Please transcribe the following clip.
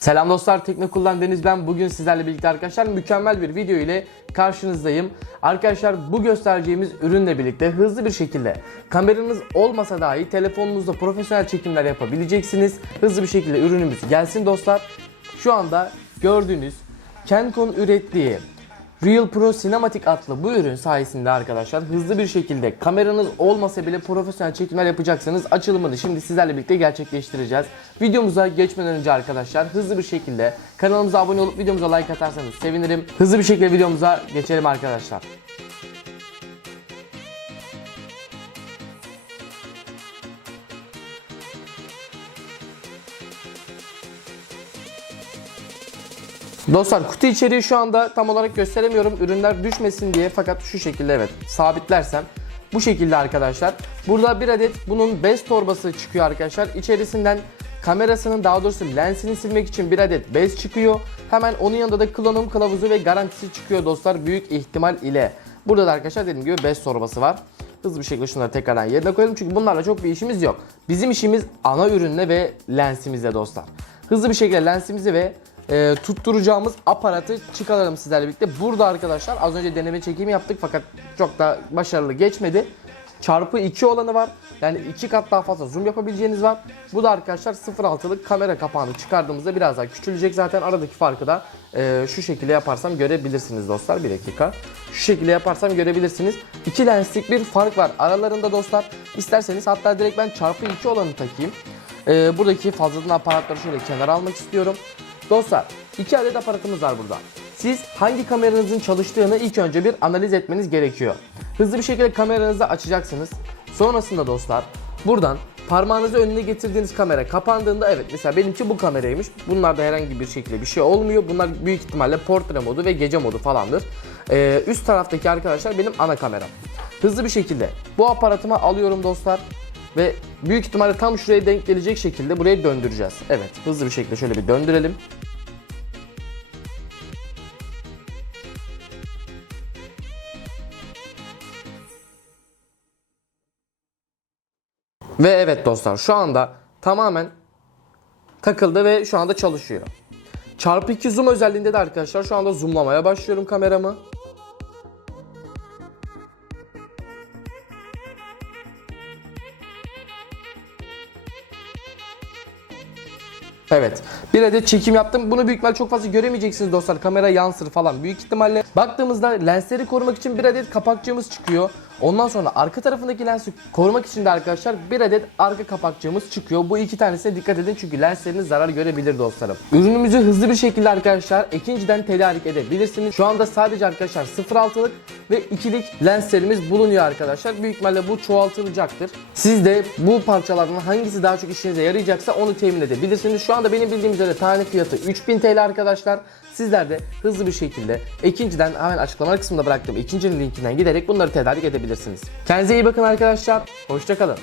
Selam dostlar Teknokul'dan Deniz ben. Bugün sizlerle birlikte arkadaşlar mükemmel bir video ile karşınızdayım. Arkadaşlar bu göstereceğimiz ürünle birlikte hızlı bir şekilde kameranız olmasa dahi telefonunuzda profesyonel çekimler yapabileceksiniz. Hızlı bir şekilde ürünümüz gelsin dostlar. Şu anda gördüğünüz Canon ürettiği Real Pro Cinematic adlı bu ürün sayesinde arkadaşlar hızlı bir şekilde kameranız olmasa bile profesyonel çekimler yapacaksanız açılımını şimdi sizlerle birlikte gerçekleştireceğiz. Videomuza geçmeden önce arkadaşlar hızlı bir şekilde kanalımıza abone olup videomuza like atarsanız sevinirim. Hızlı bir şekilde videomuza geçelim arkadaşlar. Dostlar kutu içeriği şu anda tam olarak gösteremiyorum ürünler düşmesin diye fakat şu şekilde evet sabitlersem bu şekilde arkadaşlar. Burada bir adet bunun bez torbası çıkıyor arkadaşlar. İçerisinden kamerasının daha doğrusu lensini silmek için bir adet bez çıkıyor. Hemen onun yanında da kullanım kılavuzu ve garantisi çıkıyor dostlar büyük ihtimal ile. Burada da arkadaşlar dediğim gibi bez torbası var. Hızlı bir şekilde şunları tekrardan yerine koyalım çünkü bunlarla çok bir işimiz yok. Bizim işimiz ana ürünle ve lensimizle dostlar. Hızlı bir şekilde lensimizi ve e, tutturacağımız aparatı çıkaralım sizlerle birlikte. Burada arkadaşlar az önce deneme çekimi yaptık fakat çok da başarılı geçmedi. Çarpı 2 olanı var. Yani iki kat daha fazla zoom yapabileceğiniz var. Bu da arkadaşlar 0.6'lık kamera kapağını çıkardığımızda biraz daha küçülecek zaten. Aradaki farkı da e, şu şekilde yaparsam görebilirsiniz dostlar. Bir dakika. Şu şekilde yaparsam görebilirsiniz. İki lenslik bir fark var aralarında dostlar. İsterseniz hatta direkt ben çarpı 2 olanı takayım. E, buradaki fazladan aparatları şöyle kenara almak istiyorum. Dostlar iki adet aparatımız var burada. Siz hangi kameranızın çalıştığını ilk önce bir analiz etmeniz gerekiyor. Hızlı bir şekilde kameranızı açacaksınız. Sonrasında dostlar buradan parmağınızı önüne getirdiğiniz kamera kapandığında evet mesela benimki bu kameraymış. Bunlarda herhangi bir şekilde bir şey olmuyor. Bunlar büyük ihtimalle portre modu ve gece modu falandır. Ee, üst taraftaki arkadaşlar benim ana kameram. Hızlı bir şekilde bu aparatımı alıyorum dostlar. Ve büyük ihtimalle tam şuraya denk gelecek şekilde burayı döndüreceğiz. Evet hızlı bir şekilde şöyle bir döndürelim. Ve evet dostlar şu anda tamamen takıldı ve şu anda çalışıyor. Çarpı 2 zoom özelliğinde de arkadaşlar şu anda zoomlamaya başlıyorum kameramı. Evet. Bir adet çekim yaptım. Bunu büyük ihtimal çok fazla göremeyeceksiniz dostlar. Kamera yansır falan büyük ihtimalle. Baktığımızda lensleri korumak için bir adet kapakçığımız çıkıyor. Ondan sonra arka tarafındaki lensi korumak için de arkadaşlar bir adet arka kapakçığımız çıkıyor. Bu iki tanesine dikkat edin çünkü lensleriniz zarar görebilir dostlarım. Ürünümüzü hızlı bir şekilde arkadaşlar ikinciden tedarik edebilirsiniz. Şu anda sadece arkadaşlar 0.6'lık ve 2'lik lenslerimiz bulunuyor arkadaşlar. Büyük ihtimalle bu çoğaltılacaktır. Siz de bu parçalardan hangisi daha çok işinize yarayacaksa onu temin edebilirsiniz. Şu anda benim bildiğim üzere tane fiyatı 3000 TL arkadaşlar. Sizler de hızlı bir şekilde ikinciden hemen açıklama kısmında bıraktığım ikincinin linkinden giderek bunları tedarik edebilirsiniz. Kendinize iyi bakın arkadaşlar. Hoşçakalın.